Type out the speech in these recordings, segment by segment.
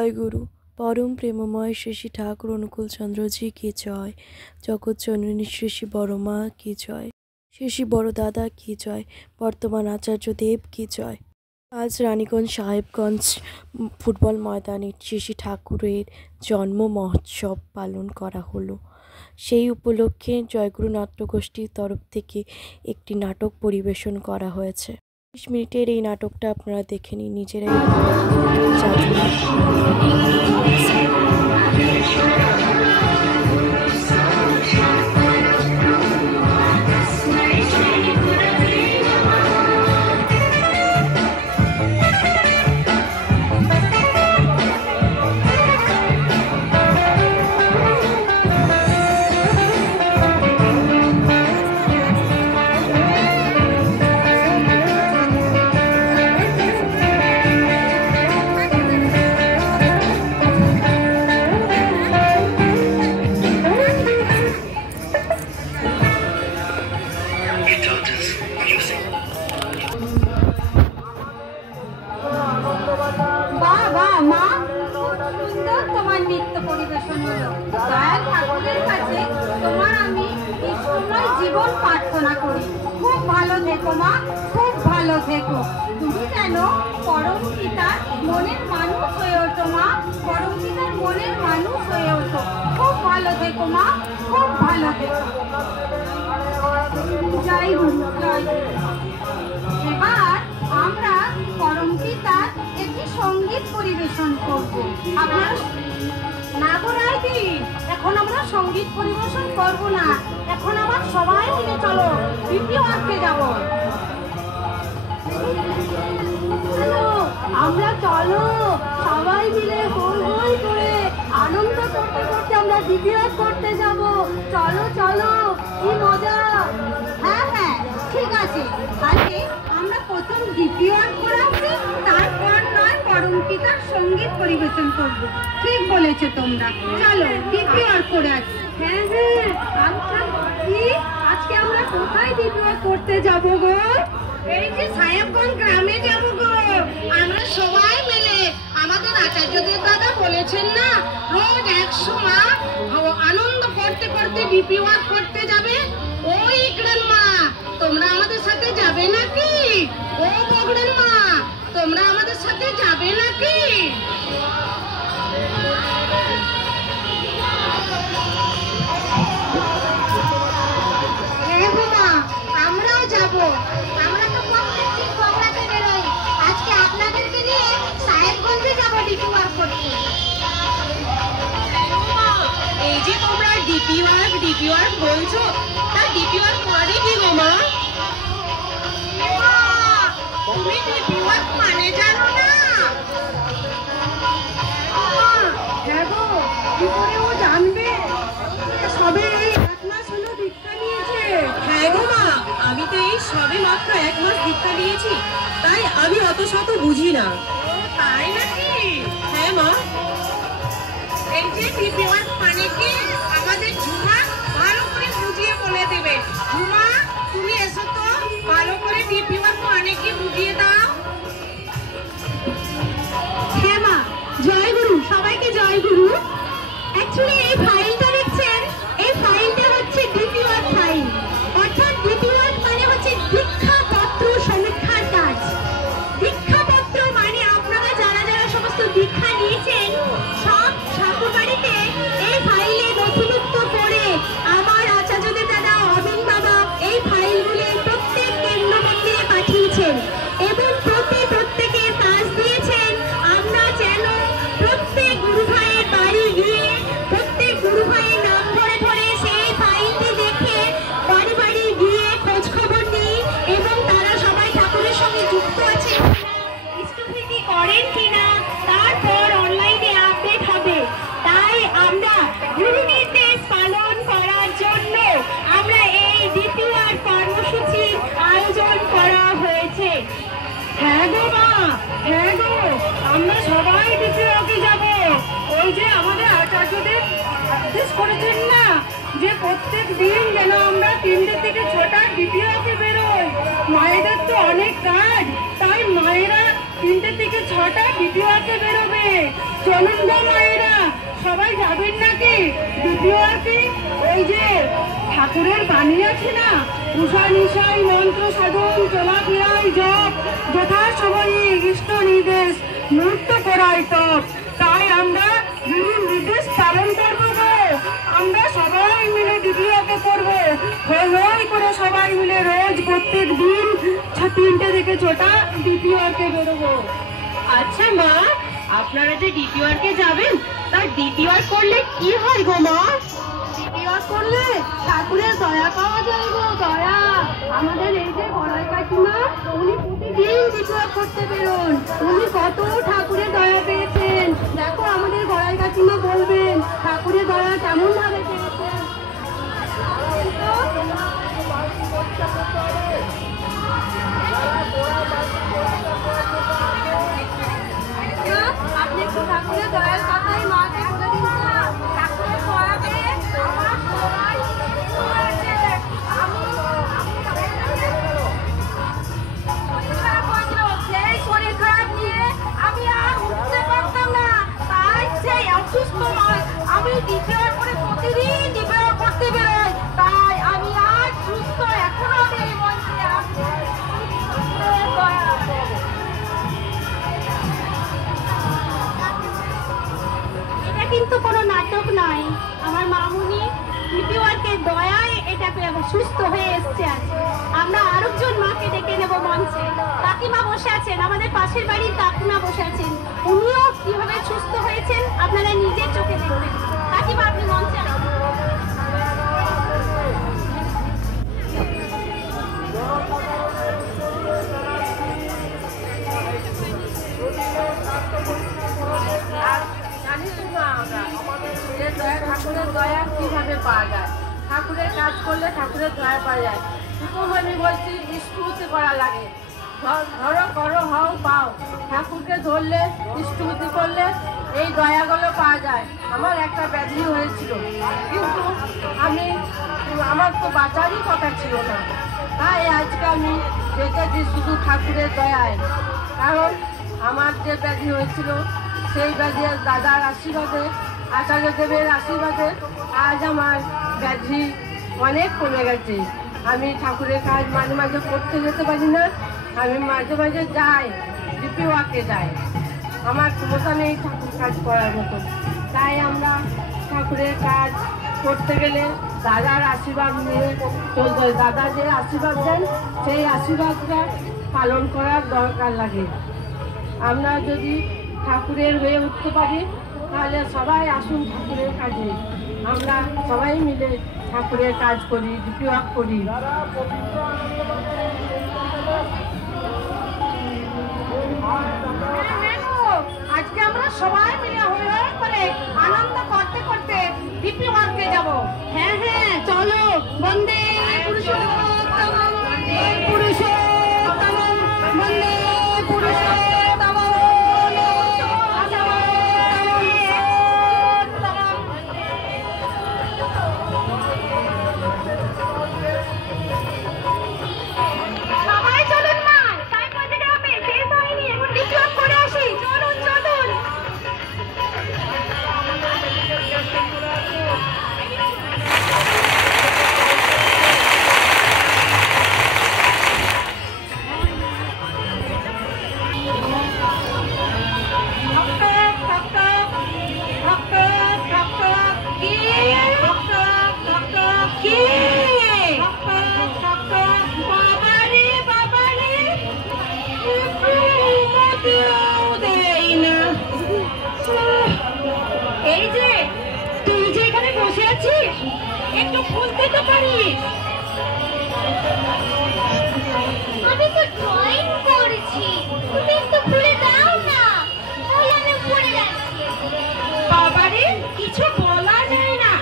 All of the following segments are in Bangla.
জয়গুরু পরম প্রেমময় শ্রী শ্রী ঠাকুর অনুকূল চন্দ্রজি কি জয়, জগৎ জননী শ্রী শ্রী বড় মা কি জয়, শ্রী শ্রী বড় দাদা কি জয়, বর্তমান আচার্য দেব কি জয়। আজ রানীগঞ্জ সাহেবগঞ্জ ফুটবল ময়দানে শ্রী শ্রী ঠাকুরের জন্ম মহোৎসব পালন করা হলো। সেই উপলক্ষে জয়গুরু নাট্যগোষ্ঠীর তরফ থেকে একটি নাটক পরিবেশন করা হয়েছে। 20 মিনিটের এই নাটকটা আপনারা দেখে নিন, নিজেরাই জীবন প্রার্থনা করি, খুব ভালো থেকো মা, খুব ভালো থেকো। তুমি যেন পরম পিতার মনের মানুষ হয়ে ওঠো মা, পরম পিতার মনের মানুষ হয়ে ওঠো। খুব ভালো থেকো মা, খুব ভালো থেকো। জয় গুরু, জয় গুরু। এবার আমরা পরম পিতার একটি সঙ্গীত পরিবেশন করব। আপনার না গো রাইদি, এখন আমরা সঙ্গীত পরিবেশন করব না, এখন আমার সবাই মিলে চলো দ্বিতীয় আঁকতে যাব। আমরা চলো সবাই মিলে হই হই করে আনন্দ করতে করতে আমরা দ্বিতীয় করতে যাব। চলো চলো, কি মজা। হ্যাঁ হ্যাঁ ঠিক আছে, আজকে আমরা প্রথম দ্বিতীয় করাচ্ছি, তারপর নয় পরম পিতার সঙ্গীত পরিবেশন করব। ঠিক বলেছো তোমরা, চলো দ্বিতীয় করে আসি। হ্যাঁ হ্যাঁ আচ্ছা, কি আজকে আমরা কোথায় দ্বিতীয় করতে যাব গো? এই যে সাহেবগঞ্জ গ্রামে যাব গো। আমরা সবাই মিলে, আমাদের আচার্যদেব দাদা বলেছেন না, রোজ 100 মা আনন্দ করতে করতে ডিপি ওয়ার্ক করতে যাবে। ওই গ্রাম মা, তোমরা আমাদের সাথে যাবে নাকি? ও বগড়েন মা, তোমরা আমাদের সাথে যাবে নাকি? হ্যাঁ গো মা, আমরাও যাব। আমরা তো প্রত্যেকদিন বগড়াতে বেরোই, আজকে আপনাদেরকে নিয়ে সাহেবগঞ্জে যাব ডিপি ওয়ার্ক করতে। এই যে তোমরা ডিপি ওয়ার্ক বলছো, তা ডিপি ওয়ার্ক করে কি গো মা? তুমি ডিপি ওয়ার্ক মানে জানো না? হ্যাঁ গো, কি করে ও জানবে? সবে এই 1 মাস হলো দীক্ষা নিয়েছে। হ্যাঁ গো মা, আমি তো এই সবে মাত্র 1 মাস দীক্ষা নিয়েছি, তাই আমি অত শত বুঝি না। তাই নাকি? হ্যাঁ মা। এই যে ডিপি ওয়ার্ক মানে কি, আমাদের ঝুমা ভালো করে বুঝিয়ে বলে দেবে। ঝুমা, তুমি এসো তো, ভালো করে ডিপি ওয়ার্ক মানে কি বুঝিয়ে দাও। হ্যাঁ মা, জয় গুরু, সবাইকে জয় গুরু। অ্যাকচুয়ালি এই ফাইলটা দেখছেন, এই ফাইলটা হচ্ছে ডিপি ওয়ার্ক ফাইল, অর্থাৎ ডিপি ওয়ার্ক মানে হচ্ছে দীক্ষাপত্র সমীক্ষার কাজ। দীক্ষাপত্র মানে আপনারা যারা যারা সমস্ত দীক্ষা নিয়েছেন, সব ঠাকুর বাড়িতে এই ফাইলে নথিভুক্ত করে আমার আচার্যদেব দাদা অবিন বাবা এই ফাইলগুলি প্রত্যেক কেন্দ্র মন্দিরে পাঠিয়েছেন এবং প্রত্যেকে কাজ দিয়েছেন। আমরা যেন প্রত্যেক গুরু ভাইয়ের বাড়ি গিয়ে প্রত্যেক গুরু ভাইয়ের নাম ধরে ধরে সেই ফাইলটি দেখে বাড়ি বাড়ি গিয়ে খোঁজ খবর নিই এবং তারা সবাই ঠাকুরের সঙ্গে যুক্ত আছে ইষ্টভৃতি করেন কিনা, তারপর অনলাইনে আপডেট হবে। তাই আমরা গুরু নির্দেশ পালন করার জন্য আমরা এই ডিপি ওয়ার্ক কর্মসূচির আয়োজন করা হয়েছে। হ্যাঁ গো মা, হ্যাঁ গো, আমরা সবাই ডিপি ওয়ার্কে যাব। ওই যে আমাদের আচার্যদেব আদেশ করেছেন না, যে প্রত্যেক দিন যেন আমরা 3টে থেকে 6টা ডিপি ওয়ার্কে বেরোই। মায়েদের তো অনেক কাজ, তাই মায়েরা 3টে থেকে 6টা ডিপি ওয়ার্কে বেরোবে। চলুন গো মায়েরা, সবাই যাবেন নাকি দ্বিতীয় আরতি? ওই যে ঠাকুরের বাণী আছে না, উষা নিশাই মন্ত্র সাধন চলাফেরাই জপ, যথা সময়ে ইষ্ট নির্দেশ মুহূর্ত করাই তপ। তাই আমরা গুরুর নির্দেশ পালন করবো গো। আমরা সবাই মিলে দ্বিতীয়কে করবো, হই করে সবাই মিলে রোজ প্রত্যেক দিন 3টে থেকে 6টা দ্বিতীয়কে বেরোবো। আচ্ছা মা, আপনারা যে দ্বিতীয়কে যাবেন, তার দ্বিতীয় করলে কি হয় গো মা? দ্বিতীয় করলে ঠাকুরের দয়া পাওয়া যায় গো, দয়া। আমাদের এই যে বড়াই কাকিমা, উনি প্রতিদিন দ্বিতীয় করতে বেরোন, উনি কত ঠাকুরের দয়া পেয়েছেন। দেখো আমাদের বড়াই কাকিমা বলবেন ঠাকুরের দয়া কেমন ভাবে পেয়েছেন। আপনি একটু ঠাকুরের দয়ার কথাই মাকে বলে দিন না। ঠাকুরের দয়া পেয়ে আমার সবাই হয়েছে। সেই শরীর খারাপ নিয়ে আমি আর উঠতে পারতাম না, তাই সেই অসুস্থ নয়, আমি দ্বিতীয় করে প্রতিদিন দ্বিতীয় করতে বেরোই। তাই আমি আজ সুস্থ, এখনো নেই মঞ্চে। এটা কিন্তু কোনো নাটক নয়, আমার মামুনি দ্বিতীয়কে দয়ায় এটাকে সুস্থ হয়ে এসছে। আজ আমরা আরেকজন মাকে ডেকে নেব মঞ্চে। কাকিমা বসে আছেন, আমাদের পাশের বাড়ির কাকিমা বসে আছেন, উনিও কিভাবে সুস্থ হয়েছেন আপনারা নিজের চোখে দেখবেন। কাকিমা আপনি মঞ্চে আসুন। ঠাকুরের দয়া কিভাবে পাওয়া যায়? ঠাকুরের কাজ করলে ঠাকুরের দয়া পাওয়া যায়। প্রথম আমি বলছি স্তুতি করা লাগে। ধরো করো হও পাও, ঠাকুরকে ধরলে স্তুতি করলে এই দয়াগুলো পাওয়া যায়। আমার একটা ব্যাধি হয়েছিল, কিন্তু আমার তো বাঁচারই কথা ছিল না, তাই আজকে আমি বেঁচেছি শুধু ঠাকুরের দয়ায়। কারণ আমার যে ব্যাধি হয়েছিল, সেই ব্যাধি দাদার আশীর্বাদে, আচার্যদেবের আশীর্বাদে আজ আমার ব্যাধি অনেক কমে গেছে। আমি ঠাকুরের কাজ মাঝে মাঝে করতে যেতে পারি না, আমি মাঝে মাঝে যাই, দ্বিতীয়কে যাই। আমার ক্ষমতা নেই ঠাকুর কাজ করার মতো, তাই আমরা ঠাকুরের কাজ করতে গেলে দাদার আশীর্বাদ নিয়ে চলতে হয়। দাদা যে আশীর্বাদ দেন, সেই আশীর্বাদটা পালন করার দরকার লাগে। আমরা যদি ঠাকুরের হয়ে উঠতে পারি, তাহলে সবাই আসুন ঠাকুরের কাজে। আমরা সবাই মিলে ঠাকুরের কাজ করি, দ্বিতীয় করি। আজকে আমরা সবাই মিলে হয়ে করে আনন্দ করতে করতে দ্বিতীয়কে যাব। হ্যাঁ হ্যাঁ চলো, বন্দে পুরুষোত্তম, বন্দে পুরুষোত্তম, বন্দে পুরুষোত্তম। সবাই চলুন মা, টাইম বাজে যাবে, শেষ হয়নি, এখন দ্বিতীয় করে আসি। চলুন চলুন। এই যে তুই যে এখানে বসে আছিস, একটু খুলতে তো পারিস। আমি তো ড্রয়িং করেছি, তুমি একটু খুলে দাও না, তাহলে আমি পড়ে যাচ্ছি। বাবারে, কিছু বলা যায় না,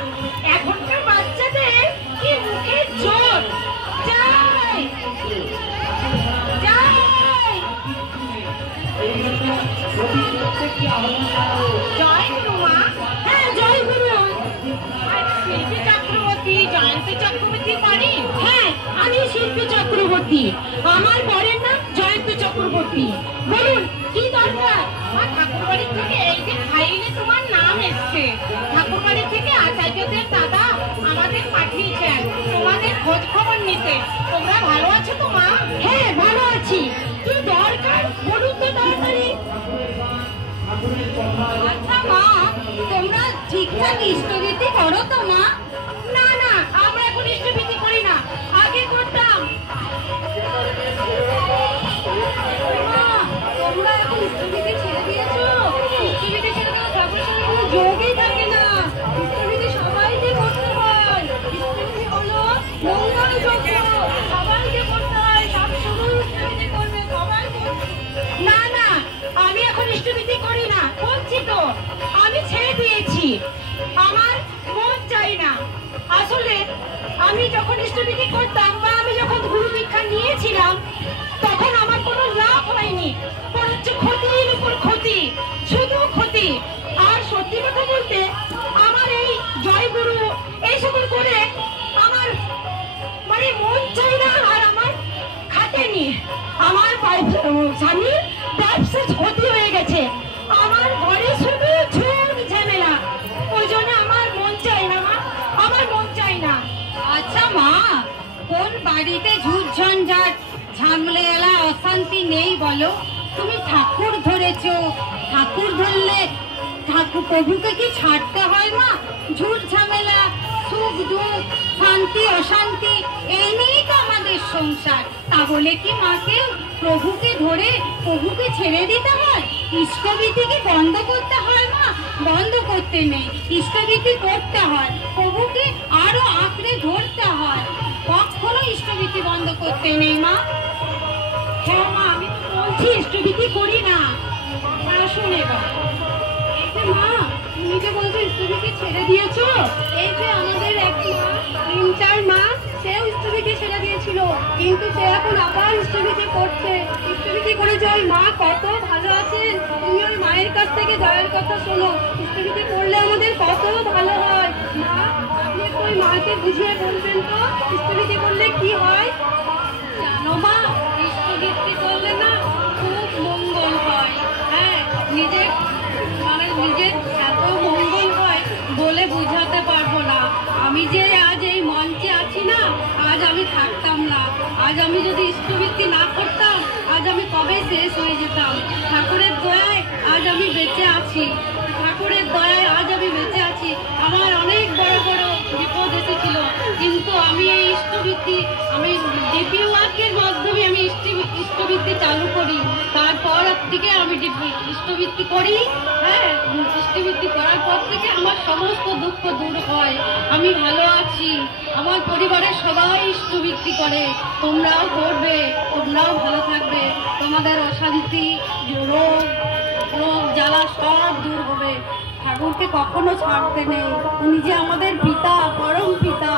এখনকার বাচ্চাদের কি মুখের জোর। যাই যাই। জয় গুরু মা। হ্যাঁ জয় গুরু। শিল্পী চক্রবর্তী, জয়ন্তী চক্রবর্তী পারি? হ্যাঁ আমি শিল্পী চক্রবর্তী, আমার বরের নাম জয়ন্তী চক্রবর্তী। বলুন কি দরকার? আমার ঠাকুর বাড়ি থেকে এই যে ফাইল ঠিকঠাক ইষ্টভীতি করো তো মা? না না, আমরা এখন ইষ্টভীতি করি না, আগে করতাম। মা, তোমরা এখন ইষ্টভীতি ছেড়ে দিয়েছো? ইষ্টভীতি ছেড়ে দেওয়া ঠাকুরের সঙ্গে কোনো যোগই থাকে না। ইষ্টভীতি সবাইকে করতে হয়। ইষ্টভীতি হলো মঙ্গল যজ্ঞ, সবাইকে করতে হয়। সবসময় ইষ্টভীতি করবে, সবাই করবে। না না, আমি এখন ইষ্টভীতি করি না। করছি তো, আমি ছেড়ে দিয়েছি, আমার মন চাই না। আসলে আমি যখন ইষ্টভীতি করতাম বা আমি যখন গুরু দীক্ষা নিয়েছিলাম তখন আমার কোনো লাভ হয়নি, বরঞ্চ ক্ষতির উপর ক্ষতি, শুধু ক্ষতি। আর সত্যি কথা বলতে আমার এই জয়গুরু এই সকল করে আমার মানে মন চাই না, আর আমার খাটেনি। আমার স্বামী ব্যবসা ক্ষতি হয়ে গেছে, আমার ঘরে শুধু ঝুট ঝামেলা, ওই জন্য আমার মন চাই না মা, আমার মন চাই না। আচ্ছা মা, কোন বাড়িতে ঝুট ঝঞ্ঝাট ঝামেলা অশান্তি নেই বলো? তুমি ঠাকুর ধরেছো, ঠাকুর ধরলে ঠাকুর প্রভুকে কি ছাড়তে হয় মা? ঝুট ঝামেলা, সুখ দুঃখ, শান্তি অশান্তি, এই নিয়েই তো আমাদের সংসার। তা বলে কি মাকে প্রভুকে ধরে প্রভুকে ছেড়ে দিতে হয়? ইষ্টভীতি কি বন্ধ করতে হয় মা? বন্ধ করতে নেই, ইষ্টভীতি করতে হয়, প্রভুকে আরো আঁকড়ে ধরতে হয়। কখনো ইষ্টভীতি বন্ধ করতে নেই মা। হ্যাঁ মা, আমি তো বলছি ইষ্টভীতি করি না। আসুন এবার। এই যে মা, তুমি যে বলছো ইষ্টভীতি ছেড়ে দিয়েছো, এই যে আমাদের এক মা, 3-4 মাস সেও ইষ্টভীতি ছেড়ে দিয়েছিল, কিন্তু সে এখন আবার ইষ্টভীতি করছে। ইষ্টভীতি করেছে, ওই মা কত ভালো আছেন। তুমি ওই মায়ের কাছ থেকে দয়ার কথা শোনো, ইষ্টভীতি করলে আমাদের কত ভালো হয়। মা, আপনি একটু ওই মাকে বুঝিয়ে বলবেন তো ইষ্টভীতি করলে কি হয়? জানো মা, ইষ্টভীতি করলে না খুব মঙ্গল হয়। হ্যাঁ, নিজের এত মঙ্গল হয় বলে বোঝাতে পারবো না। আমি যে আজ এই মঞ্চে আছি না, আজ আমি থাকতাম না। আজ আমি যদি ইষ্টভীতি না করতাম, আজ আমি কবে শেষ হয়ে যেতাম। ঠাকুরের দয়ায় আজ আমি বেঁচে আছি, ঠাকুরের দয়ায় আজ আমি বেঁচে আছি। আমার অনেক বড় বড় বিপদ এসেছিল, কিন্তু আমি এই ইষ্টভীতি, আমি ডিপি ওয়ার্কের মাধ্যমে আমি ইষ্টভীতি চালু করি। তারপর থেকে আমি ইষ্টভীতি করি। হ্যাঁ, ইষ্টভীতি করার পর থেকে আমার সমস্ত দুঃখ দূর হয়, আমি ভালো আছি। আমার পরিবারের সবাই ইষ্টভীতি করে, তোমরাও করবে, তোমরাও ভালো থাকবে। তোমাদের অশান্তি, রোগ জ্বালা সব দূর হবে। ঠাকুরকে কখনো ছাড়তে নেই, উনি যে আমাদের পিতা, পরম পিতা,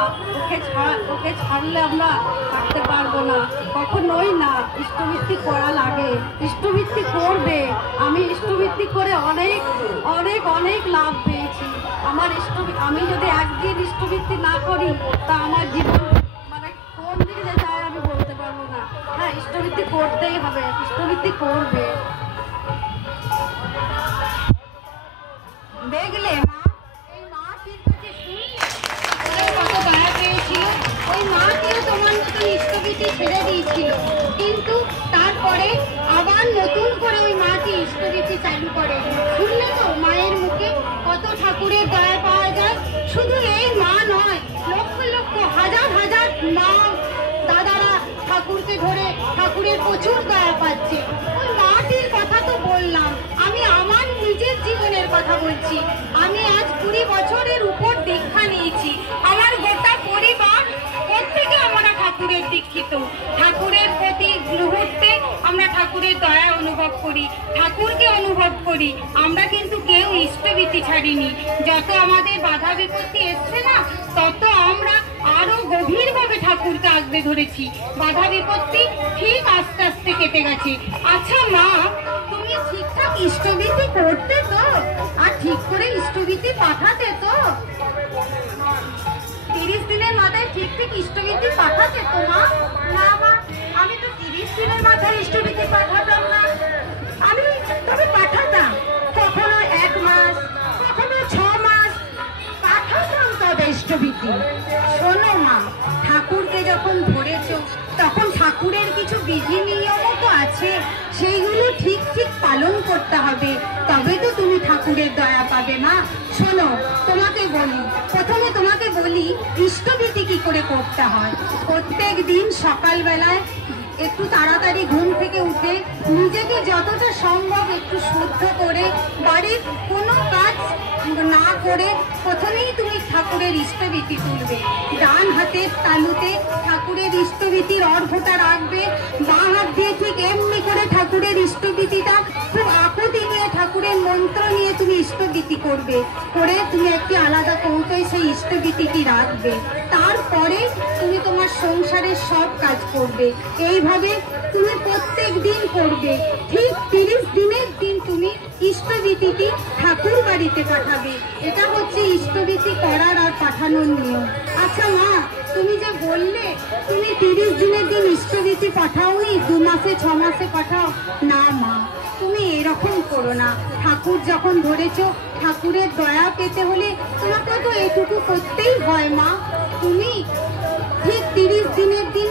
ওকে ছাড়লে আমরা থাকতে পারবো না, কখনোই না। ইষ্টভীতি করা লাগে, ইষ্টভীতি করবে। আমি ইষ্টভীতি করে অনেক অনেক অনেক লাভ পেয়েছি। আমি যদি একদিন ইষ্টভীতি না করি তা আমার জীবন মানে কোন দিকে যে যায় আমি বলতে পারবো না। হ্যাঁ, ইষ্টভীতি করতেই হবে, ইষ্টভীতি করবে। দেখলে মা, এই মাটির কাছে কত দয়া পেয়েছিল। ওই মাকেও তোমার মতন ইষ্টভীতি ছেড়ে দিয়েছিল, কিন্তু তারপরে আবার নতুন করে ওই মাটি ইষ্টভীতি চালু করে। শুনলে তো মায়ের মুখে কত ঠাকুরের দয়া পাওয়া যায়। শুধু এই মা নয়, লক্ষ লক্ষ হাজার হাজার নাম দাদারা ঠাকুরকে ধরে ঠাকুরের প্রচুর দয়া পাচ্ছে। ওই মাটির কথা তো বললাম, আমি আমার নিজের জীবনের কথা বলছি। আমি আজ 20 বছরের উপর দীক্ষা নিয়েছি। আমার গোটা পরিবার প্রত্যেকে আমরা ঠাকুরের দীক্ষিত। ঠাকুরের প্রতি মুহূর্তে আমরা ঠাকুরের দয়া অনুভব করি, ঠাকুরকে অনুভব করি। আমরা কিন্তু কেউ ইষ্টভীতি ছাড়িনি। যত আমাদের বাধা বিপত্তি এসছে না, তত আমরা আরো গভীরভাবে ঠাকুরকে আঁকড়ে ধরেছি। বাধা বিপত্তি ঠিক আস্তে আস্তে কেটে গেছে। আচ্ছা মা, তুমি ঠিকঠাক ইষ্টভীতি করতে তো, আর ঠিক করে ইষ্টভীতি পাঠাতে তো? 30 দিনের মাথায় ঠিক ঠিক ইষ্টভীতি পাঠাতে তো মা? না মা, আমি তো 30 দিনের মাথায় ইষ্টভীতি পাঠাতাম না। আমি তবে পাঠাতাম, কখনো 1 মাস, কখনো 6 মাস পাঠাতাম তবে ইষ্টভীতি। শোনো মা, ঠাকুর ঠাকুরকে যখন ধরেছো তখন ঠাকুরের কিছু বিধি নিয়মও তো আছে, সেইগুলো ঠিক ঠিক পালন করতে হবে, তবে তো তুমি ঠাকুরের দয়া পাবে মা। শোনো তোমাকে বলি, প্রথমে তোমাকে বলি ইষ্টবিধি কি করে করতে হয়। প্রত্যেক দিন সকালবেলায় একটু তাড়াতাড়ি ঘুম থেকে উঠে নিজেকে যতটা সম্ভব একটু শুদ্ধ করে বাড়ির কোনো কাজ না করে প্রথমেই তুমি ঠাকুরের ইষ্টবিধি তুলবে। ডান হাতের তালুতে ঠাকুরের ইষ্টবিধির অর্ঘ্যটা রাখবে, বাঁ হাত দিয়ে ঠিক এমনি করে ঠাকুরের ইষ্টবিধিটা খুব আকুতি নিয়ে ঠাকুরের মন্ত্র নিয়ে তুমি ইষ্টবিধি করবে, করে তুমি একটি আলাদা কৌটোয় সেই ইষ্টবিধিটি রাখবে। তারপরে তুমি তোমার সংসারের সব কাজ করবে। এইভাবে তুমি প্রত্যেক দিন করবে। ঠিক 30 দিনের দিন তুমি ইষ্টবিধিটি ঠাকুর বাড়িতে পাঠাবে। এটা হচ্ছে ইষ্টবিধি করার আর পাঠানোর নিয়ম। আচ্ছা মা, তুমি যে বললে তুমি 30 দিনের দিন ইষ্টবিধি পাঠাওনি, 2 মাসে 6 মাসে পাঠাও না মা, তুমি এরকম করো না। ঠাকুর যখন ধরেছো, ঠাকুরের দয়া পেতে হলে তোমাকে তো এইটুকু করতেই হয় মা। তুমি ঠিক 30 দিনের দিন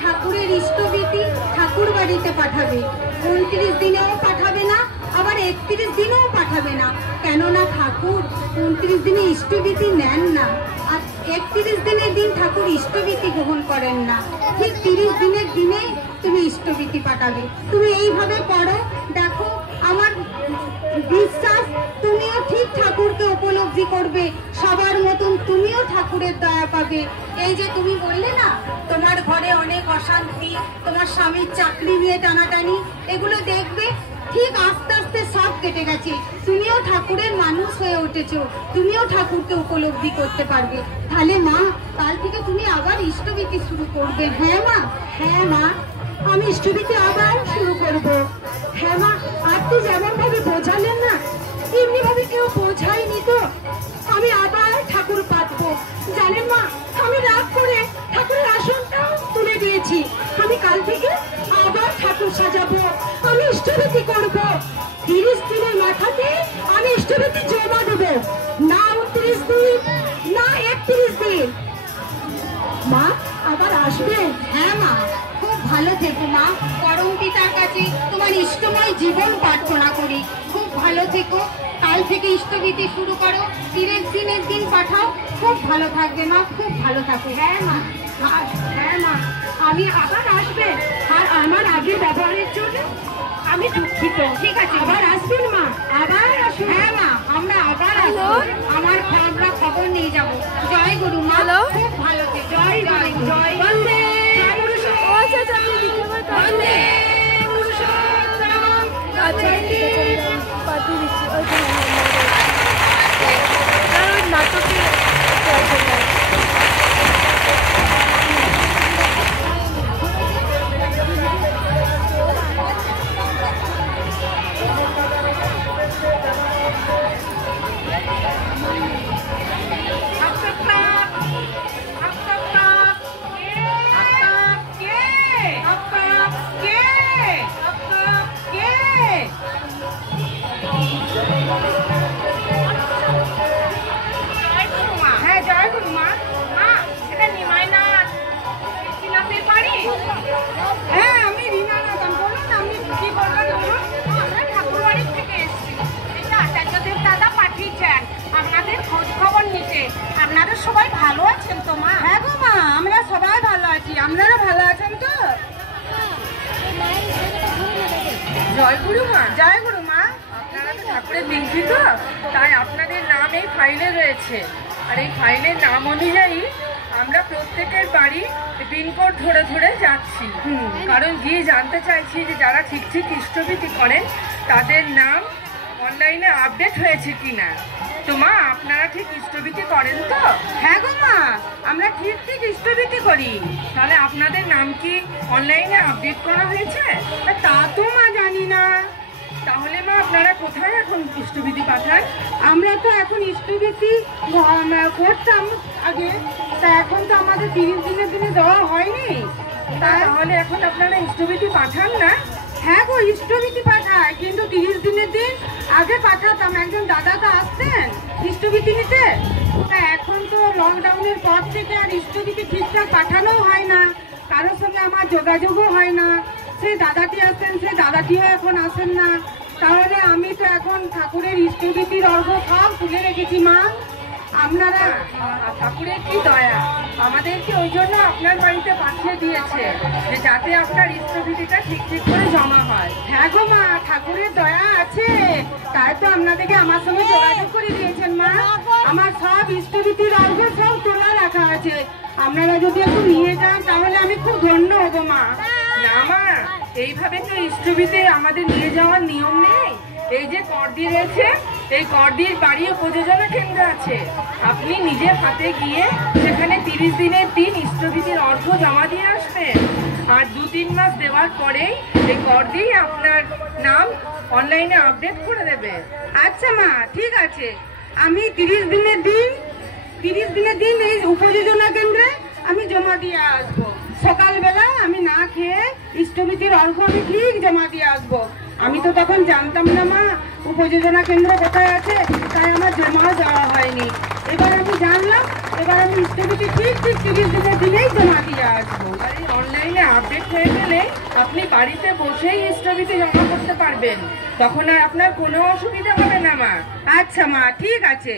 ঠাকুরের ইষ্টবিধি ঠাকুর বাড়িতে পাঠাবে। 29 দিনেও পাঠাবে না, আবার 31 দিনেও পাঠাবে না, কেননা ঠাকুর 29 দিনে ইষ্টবিধি নেন না, আর 31 দিনের দিন ঠাকুর ইষ্টবিধি গ্রহণ করেন না। ঠিক 30 দিনের দিনে তুমি ইষ্টবিধি পাঠাবে। তুমি এইভাবে পড়ো, দেখো আমার বিশ্বাস তুমিও ঠিক ঠাকুরকে উপলব্ধি করবে, সবার মতন তুমিও ঠাকুরের দয়া পাবে। এই যে তুমি বললে না তোমার ঘরে অনেক অশান্তি, তোমার স্বামীর চাকরি নিয়ে টানাটানি, এগুলো দেখবে ঠিক আস্তে আস্তে সব কেটে গেছে। তুমিও ঠাকুরের মানুষ হয়ে উঠেছো, তুমিও ঠাকুরকে উপলব্ধি করতে পারবে। তাহলে মা, কাল থেকে তুমি আবার ইষ্টবিধি শুরু করবে। হ্যাঁ মা, হ্যাঁ মা, আমি ইষ্টবিধি আবার শুরু করব। হ্যাঁ মা, আপনি যেমন ভাবে বোঝালেন না এমনি ভাবে কেউ বোঝায়নি তো, আমি আবার ঠাকুর পাতবো। জানেন মা, আমি রাগ করে ঠাকুরের আসনটাও তুলে দিয়েছি। আমি কাল থেকে আবার ঠাকুর সাজাবো, আমি ইষ্টবিধি করব। 30 দিনের মাথাতে আমি ইষ্টবিধি জমা দেবো, না 29 দিন না 31 দিন। মা আবার আসবেন? হ্যাঁ মা, খুব ভালো থেকো মা। পরম পিতার কাছে তোমার ইষ্টময় জীবন প্রার্থনা করি, খুব ভালো থেকো। কাল থেকে ইষ্টবিধি শুরু করো, 30 দিনের দিন পাঠাও, খুব ভালো থাকবে মা, খুব ভালো থাকো। হ্যাঁ মা, হ্যাঁ মা, আমি আবার আসবেন, আর আমার আগের ব্যবহারের জন্য আমি দুঃখিত। ঠিক আছে, আবার আসবেন মা, আবার আসুন। হ্যাঁ মা, আমরা আবার আসবো, আমরা খবর নিয়ে যাবো। জয় গুরু মা, খুব ভালো থেকে। জয় জয় জয় বন্দে বন্দে পাঠিয়ে দিচ্ছি ওই নাটকে আপনারা সবাই ভালো আছেন তো মা? হ্যাঁ গো মা, আমরা সবাই ভালো আছি, আপনারা ভালো আছেন তো? জয় গুরু মা। জয় গুরু মা। আপনারা তো ঠাকুরের দীক্ষিত, তাই আপনাদের নাম এই ফাইলে রয়েছে। আর এই ফাইলের নাম অনুযায়ী আমরা প্রত্যেকের বাড়ি পিনকোড ধরে ধরে যাচ্ছি, কারণ গিয়ে জানতে চাইছি যে যারা ঠিক ঠিক ইষ্টবিধি করেন তাদের নাম অনলাইনে আপডেট হয়েছে কিনা। তো মা, আপনারা ঠিক ইষ্টবিধি করেন তো? হ্যাঁ গো মা, আমরা ঠিক ঠিক ইষ্টবিধি করি। তাহলে আপনাদের নাম কি অনলাইনে আপডেট করা হয়েছে? তা তো মা জানি না। তাহলে মা, আপনারা কোথায় এখন ইষ্টবিধি পাঠান? আমরা তো এখন ইষ্টবিধি করতাম আগে, তা এখন তো আমাদের 30 দিনের দিনে দেওয়া হয়নি। তাহলে এখন আপনারা ইষ্টবিধি পাঠান না? হ্যাঁ গো, ইষ্টবিধি পাঠায়, কিন্তু 30 দিনের দিন আগে পাঠাতাম। একজন দাদা তো আসতেন ইষ্টবিধি নিতে, তা এখন তো লকডাউনের পর থেকে আর স্থগিতি ঠিকঠাক পাঠানো হয় না, কারোর সঙ্গে আমার যোগাযোগও হয় না। সেই দাদাটি আসেন, সেই দাদাটিও এখন আসেন না। তাহলে আমি তো এখন ঠাকুরের স্থগিতির অর্ঘ্য সব তুলে রেখেছি মা। আপনারা ঠাকুরের কি দয়া, আমাদেরকে ওই জন্য আপনার বাড়িতে পাঠিয়ে দিয়েছে যে যাতে আপনার স্থগিতিটা ঠিক ঠিক করে জমা হয়। হ্যাঁ গো মা, ঠাকুরের দয়া আছে, তাই তো আপনাদেরকে আমার সঙ্গে যোগাযোগ করে দিয়েছেন মা। আমার সব স্থগিতির অর্ঘ্য সব তোলা রাখা আছে, আপনারা যদি একটু নিয়ে যান তাহলে আমি খুব ধন্য হব মা। না মা, এইভাবে তো স্থগিতে আমাদের নিয়ে যাওয়ার নিয়ম নেই। এই যে করদি রয়েছে, এই করদির বাড়ি উপযোজনা কেন্দ্র আছে, আপনি নিজের হাতে গিয়ে সেখানে 30 দিনের দিন স্থগিতির অর্থ জমা দিয়ে আসবেন। আর 2-3 মাস দেওয়ার পরেই এই করদি আপনার নাম অনলাইনে আপডেট করে দেবে। আচ্ছা মা, ঠিক আছে, আমি 30 দিনের দিন এই উপযোজনা কেন্দ্রে আমি জমা দিয়ে আসবো। সকালবেলা আমি না খেয়ে স্থগিতির অর্ঘ আমি ঠিক জমা দিয়ে আসবো। আমি তো তখন জানতাম না মা উপযোজনা কেন্দ্র কোথায় আছে, তাই আমার জমা দেওয়া হয়নি। এবার আমি জানলাম, এবার আমি স্থগিতি ঠিক 30 দিনের দিনেই জমা দিয়ে আসবো। আর এই অনলাইনে আপডেট হয়ে গেলে আপনি বাড়িতে বসেই স্থগিতি জমা করতে পারবেন, তখন আর আপনার কোনো অসুবিধা হবে না মা। আচ্ছা মা, ঠিক আছে।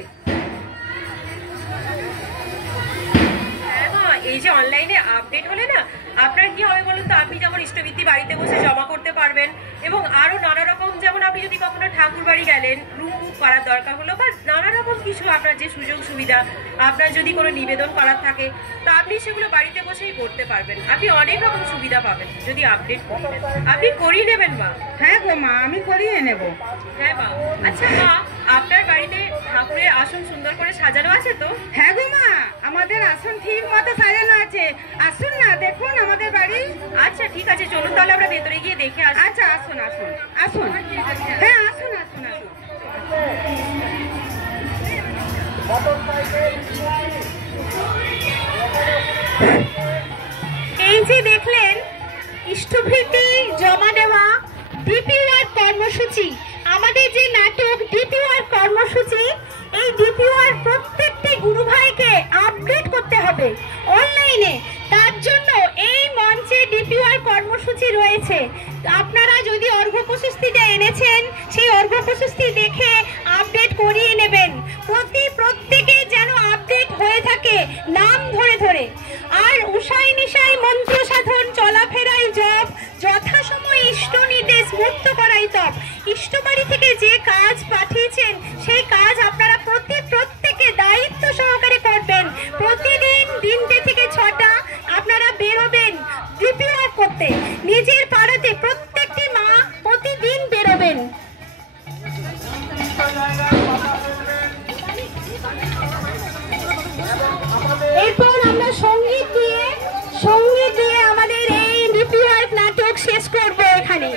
এই যে অনলাইনে আপডেট হলে না আপনার কি হবে বলুন তো, আপনি যেমন স্থগিতি বাড়িতে বসে জমা করতে পারবেন, এবং আরো নানা রকম, যেমন আপনি যদি কখনো ঠাকুর বাড়ি গেলেন, রুম বুক করার দরকার হলো, বা নানা রকম কিছু আপনার যে সুযোগ সুবিধা, আপনার যদি কোনো নিবেদন করার থাকে তো আপনি সেগুলো বাড়িতে বসেই করতে পারবেন। আপনি অনেক রকম সুবিধা পাবেন যদি আপডেট করেন। আপনি করিয়ে নেবেন মা। হ্যাঁ গো মা, আমি করিয়ে নেব। হ্যাঁ মা। আচ্ছা মা, আপনার বাড়িতে ঠাকুরের আসন সুন্দর করে সাজানো আছে তো? হ্যাঁ গো মা, আমাদের আসন ঠিক মতো সাজানো আছে, আসুন না দেখুন আমাদের বাড়ি। আচ্ছা ঠিক আছে, চলুন তাহলে আমরা ভেতরে গিয়ে দেখে আসি। আচ্ছা আসুন আসুন আসুন, হ্যাঁ আসুন আসুন আসুন। এই যে দেখলেন স্থগিতি জমা দেওয়া ডিপিওয়ার কর্মসূচি, আমাদের যে নাটক ডিপিওয়ার কর্মসূচি, এই ডিপিওয়ার প্রত্যেকটি গুরু ভাইকে আপডেট করতে হবে অনলাইনে। তার জন্য এই মঞ্চে ডিপিওয়ার কর্মসূচি রয়েছে। আপনারা যদি অর্ঘ্য প্রশস্তিটা এনেছেন, সেই অর্ঘ্য প্রশস্তি দেখে আপডেট করিয়ে নেবেন। প্রত্যেকে যেন আপডেট হয়ে থাকে নাম ধরে ধরে। আর উষাই নিশাই মন্ত্র সাধন, চলাফেরাই জপ, যথাসময় ইষ্ট নির্দেশ মুক্ত করাই তপ। ইষ্টবাড়ি থেকে যে কাজ পাঠিয়েছেন সেই কাজ আপনারা প্রত্যেকে দায়িত্ব সহকারে করবেন। প্রতিদিন 3টে থেকে 6টা আপনারা বেরোবেন ডিপিওয়ার করতে, নিজের পাড়াতে প্রত্যেকটি মা প্রতিদিন বেরোবেন। এরপর আমরা সঙ্গীত দিয়ে আমাদের এই ডিপিওয়ার নাটক শেষ করব এখানে।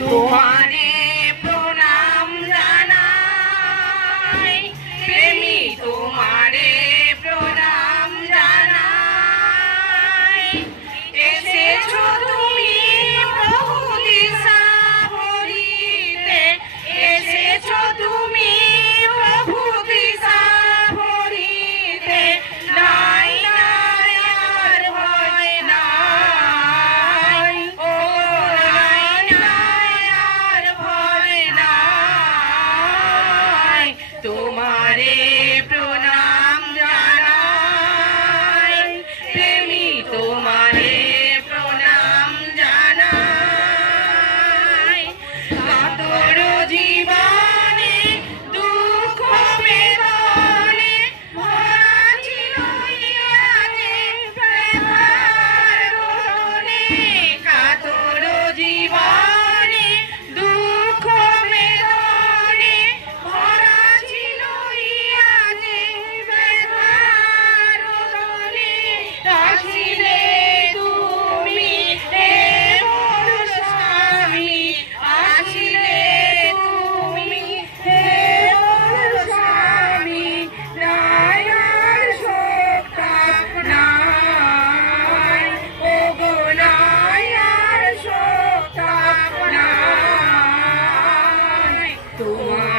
তোমারে প্রণাম জানাই, প্রেমী তোমারে প্রণাম জানাই। এসেছো তুমি প্রভু দিশা ভরিতে, এসেছো তুমি প্রভু দিশা ভরিতে। নাই নাই আর ভয় নাই, ও নাই নাই আর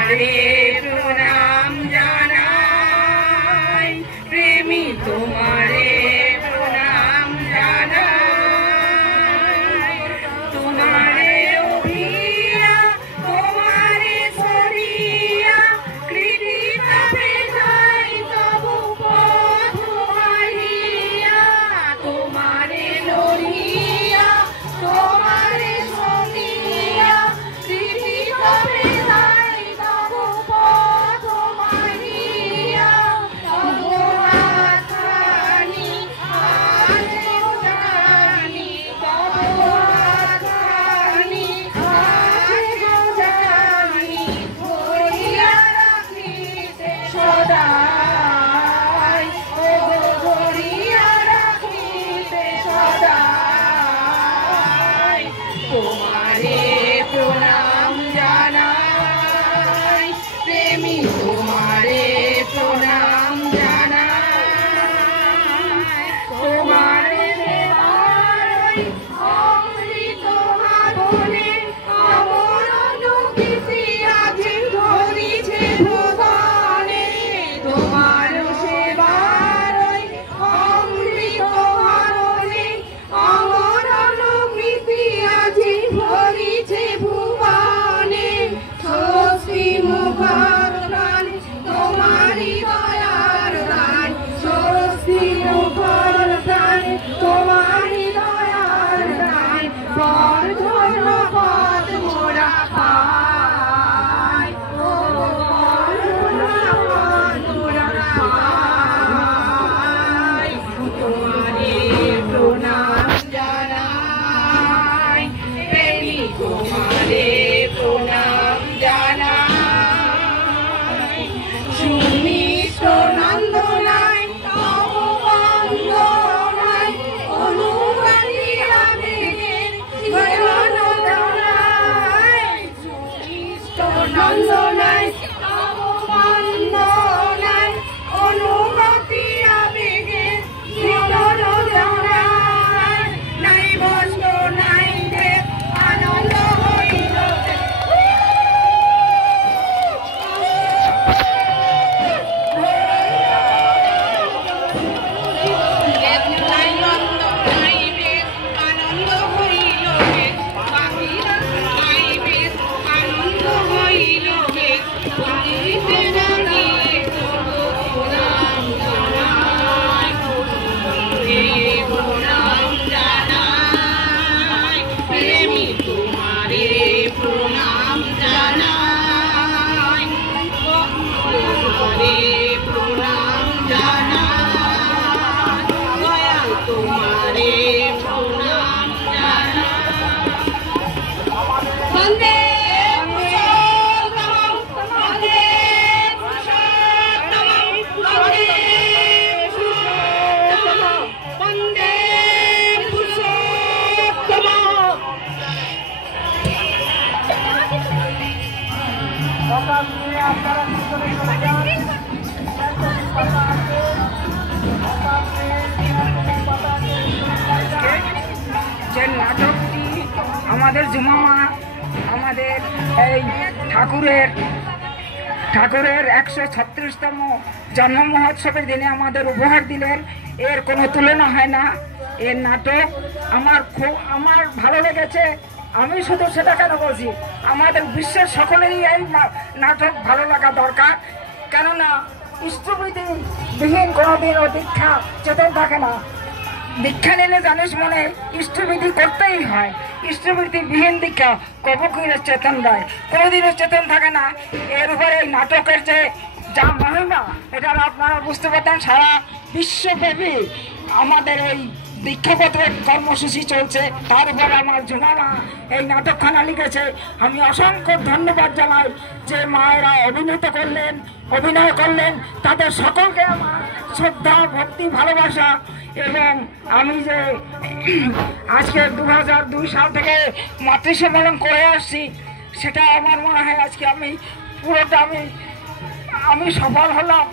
তোমারে প্রণাম জানাই, প্রেমী তোমারে প্রণাম জানাই, তোমারে অভিয়া তোমারে সরিয়া কৃতিভাবে যাই তবু পথ হারিয়া, তোমারে লড়িয়া তোমারে সরিয়া কৃতিভাবে যাই তবু পথ হারিয়া, তবু আখানি আজও জানি, তবু আখানি আজও জানি, ধরিয়া রাখিতে সদাই, ও ধরিয়া রাখিতে সদাই, তোমারে প্রণাম জানাই, প্রেমী তোমারে প্রণাম জানাই, তোমারে দেবারই অমৃত হারণে আমার অনুভূতি আজি ধরিছে ভুবনে, তোমার সেবারই অমৃত হারণে আমার অনুভূতি আজি ধরিছে ভুবনে, ষষ্ঠী মুখার গান তোমারি দয়ার গান, ষষ্ঠী মুখার গান তোমারি দয়ার গান, পর ধন্যবাদ মোরা পাই, ও পর ধন্যবাদ মোরা পাই, তোমারে প্রণাম জানাই, প্রেমী তোমারে প্রণাম জানাই, সুমিষ্ট নন্দনাই তব বন্দনাই, অনুরাগী আবেগের জীবন জানাই, সুমিষ্ট নন্দনাই তব বন্দনাই, অনুভূতি আবেগের জীবন জানাই, নাই বস্ত্র নাই দেব আনন্দ হইল, নাই নন্দ নাই বেশ আনন্দ হইল বেশ, বাকিরা নাই বেশ আনন্দ হইল বেশ, বাকিতে জানিয়ে তবু প্রণাম জানাই, প্রণাম জানাই, প্রেমী তোমারে প্রণাম জানাই, তোমারে প্রণাম জানাই, দয়াল তোমারে প্রণাম জানাই, বন্দে পুরুষোত্তমম, বন্দে পুরুষোত্তমম, বন্দে পুরুষোত্তমম, বন্দে পুরুষোত্তমম। যে নাটকটি আমাদের জুমামা আমাদের এই ঠাকুরের 136তম জন্ম মহোৎসবের দিনে আমাদের উপহার দিলেন, এর কোনো তুলনা হয় না। এর নাটক আমার ভালো লেগেছে। আমি শুধু সেটা কেন বলছি, আমাদের বিশ্বের সকলেরই এই নাটক ভালো লাগা দরকার, কেননা ইষ্টবিধিবিহীন কোনোদিনও দীক্ষা চেতন থাকে না। দীক্ষা নিলে জানিস মনে ইষ্টবিধি করতেই হয়, ইষ্টবিধিবিহীন দীক্ষা কবকির চেতন দেয়, কোনোদিনও চেতন থাকে না। এর উপরে এই নাটকের যে যা মহিমা এটা আপনারা বুঝতে পারতেন। সারা বিশ্বব্যাপী আমাদের এই দীক্ষাপত্রের কর্মসূচি চলছে, তার উপর আমার জুমামা এই নাটকখানা লিখেছে। আমি অসংখ্য ধন্যবাদ জানাই যে মায়েরা অভিনয় করলেন, তাদের সকলকে আমার শ্রদ্ধা, ভক্তি, ভালোবাসা। এবং আমি যে আজকে 2002 সাল থেকে মাতৃ সম্মেলন করে আসছি, সেটা আমার মনে হয় আজকে আমি পুরোটা আমি সফল হলাম।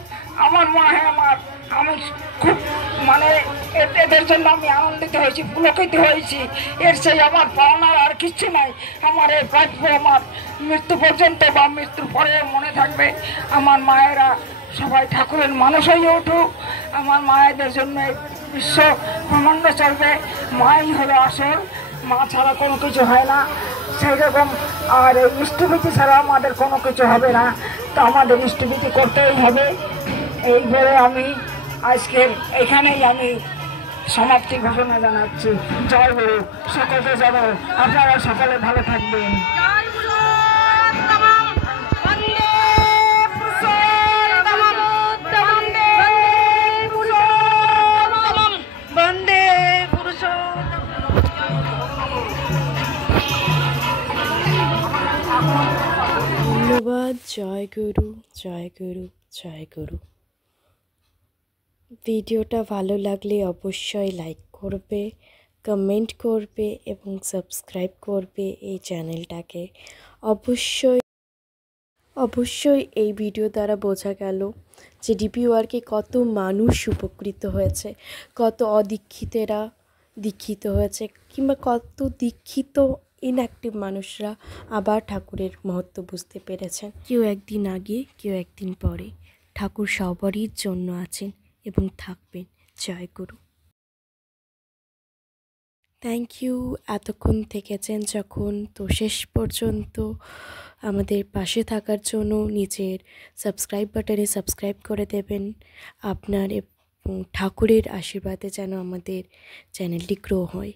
আমার মনে হয় আমি খুব মানে এদের জন্য আমি আনন্দিত হয়েছি, পুলকিত হয়েছি। এর সেই আমার পাওনার আর কিচ্ছু নাই। আমার এই প্রাপ্য আমার মৃত্যু পর্যন্ত বা মৃত্যুর পরে মনে থাকবে। আমার মায়েরা সবাই ঠাকুরের মানুষ হয়ে উঠুক। আমার মায়েদের জন্য এই বিশ্ব ব্রহ্মাণ্ড চলবে। মাই হলো আসল, মা ছাড়া কোনো কিছু হয় না সেই রকম। আর এই ইষ্টভীতি ছাড়া আমাদের কোনো কিছু হবে না, তো আমাদের ইষ্টভীতি করতেই হবে। এই বলে আমি আজকের এখানেই আমি সমাপ্তি ঘোষণা জানাচ্ছি। জয় গুরু, সকলকে জানো, আপনারা সকলে ভালো থাকবেন। ধন্যবাদ। জয় গুরু, জয় গুরু, জয় গুরু। ভিডিওটা ভালো লাগলে অবশ্যই লাইক করবে, কমেন্ট করবে এবং সাবস্ক্রাইব করবে এই চ্যানেলটাকে। অবশ্যই এই ভিডিও দ্বারা বোঝা গেল যে ডিপি ওয়ার্কে কত মানুষ উপকৃত হয়েছে, কত অদীক্ষিতেরা দীক্ষিত হয়েছে, কিংবা কত দীক্ষিত ইনঅ্যাক্টিভ মানুষরা আবার ঠাকুরের মহত্ব বুঝতে পেরেছেন। কেউ একদিন আগে, কেউ একদিন পরে। ঠাকুর সবারই জন্য আছেন এবং থাকবেন। জয় গুরু। থ্যাংক ইউ এতক্ষণ থেকেছেন যখন, তো শেষ পর্যন্ত আমাদের পাশে থাকার জন্য নিজের সাবস্ক্রাইব বাটনে সাবস্ক্রাইব করে দেবেন। আপনার এবং ঠাকুরের আশীর্বাদে যেন আমাদের চ্যানেলটি গ্রো হয়।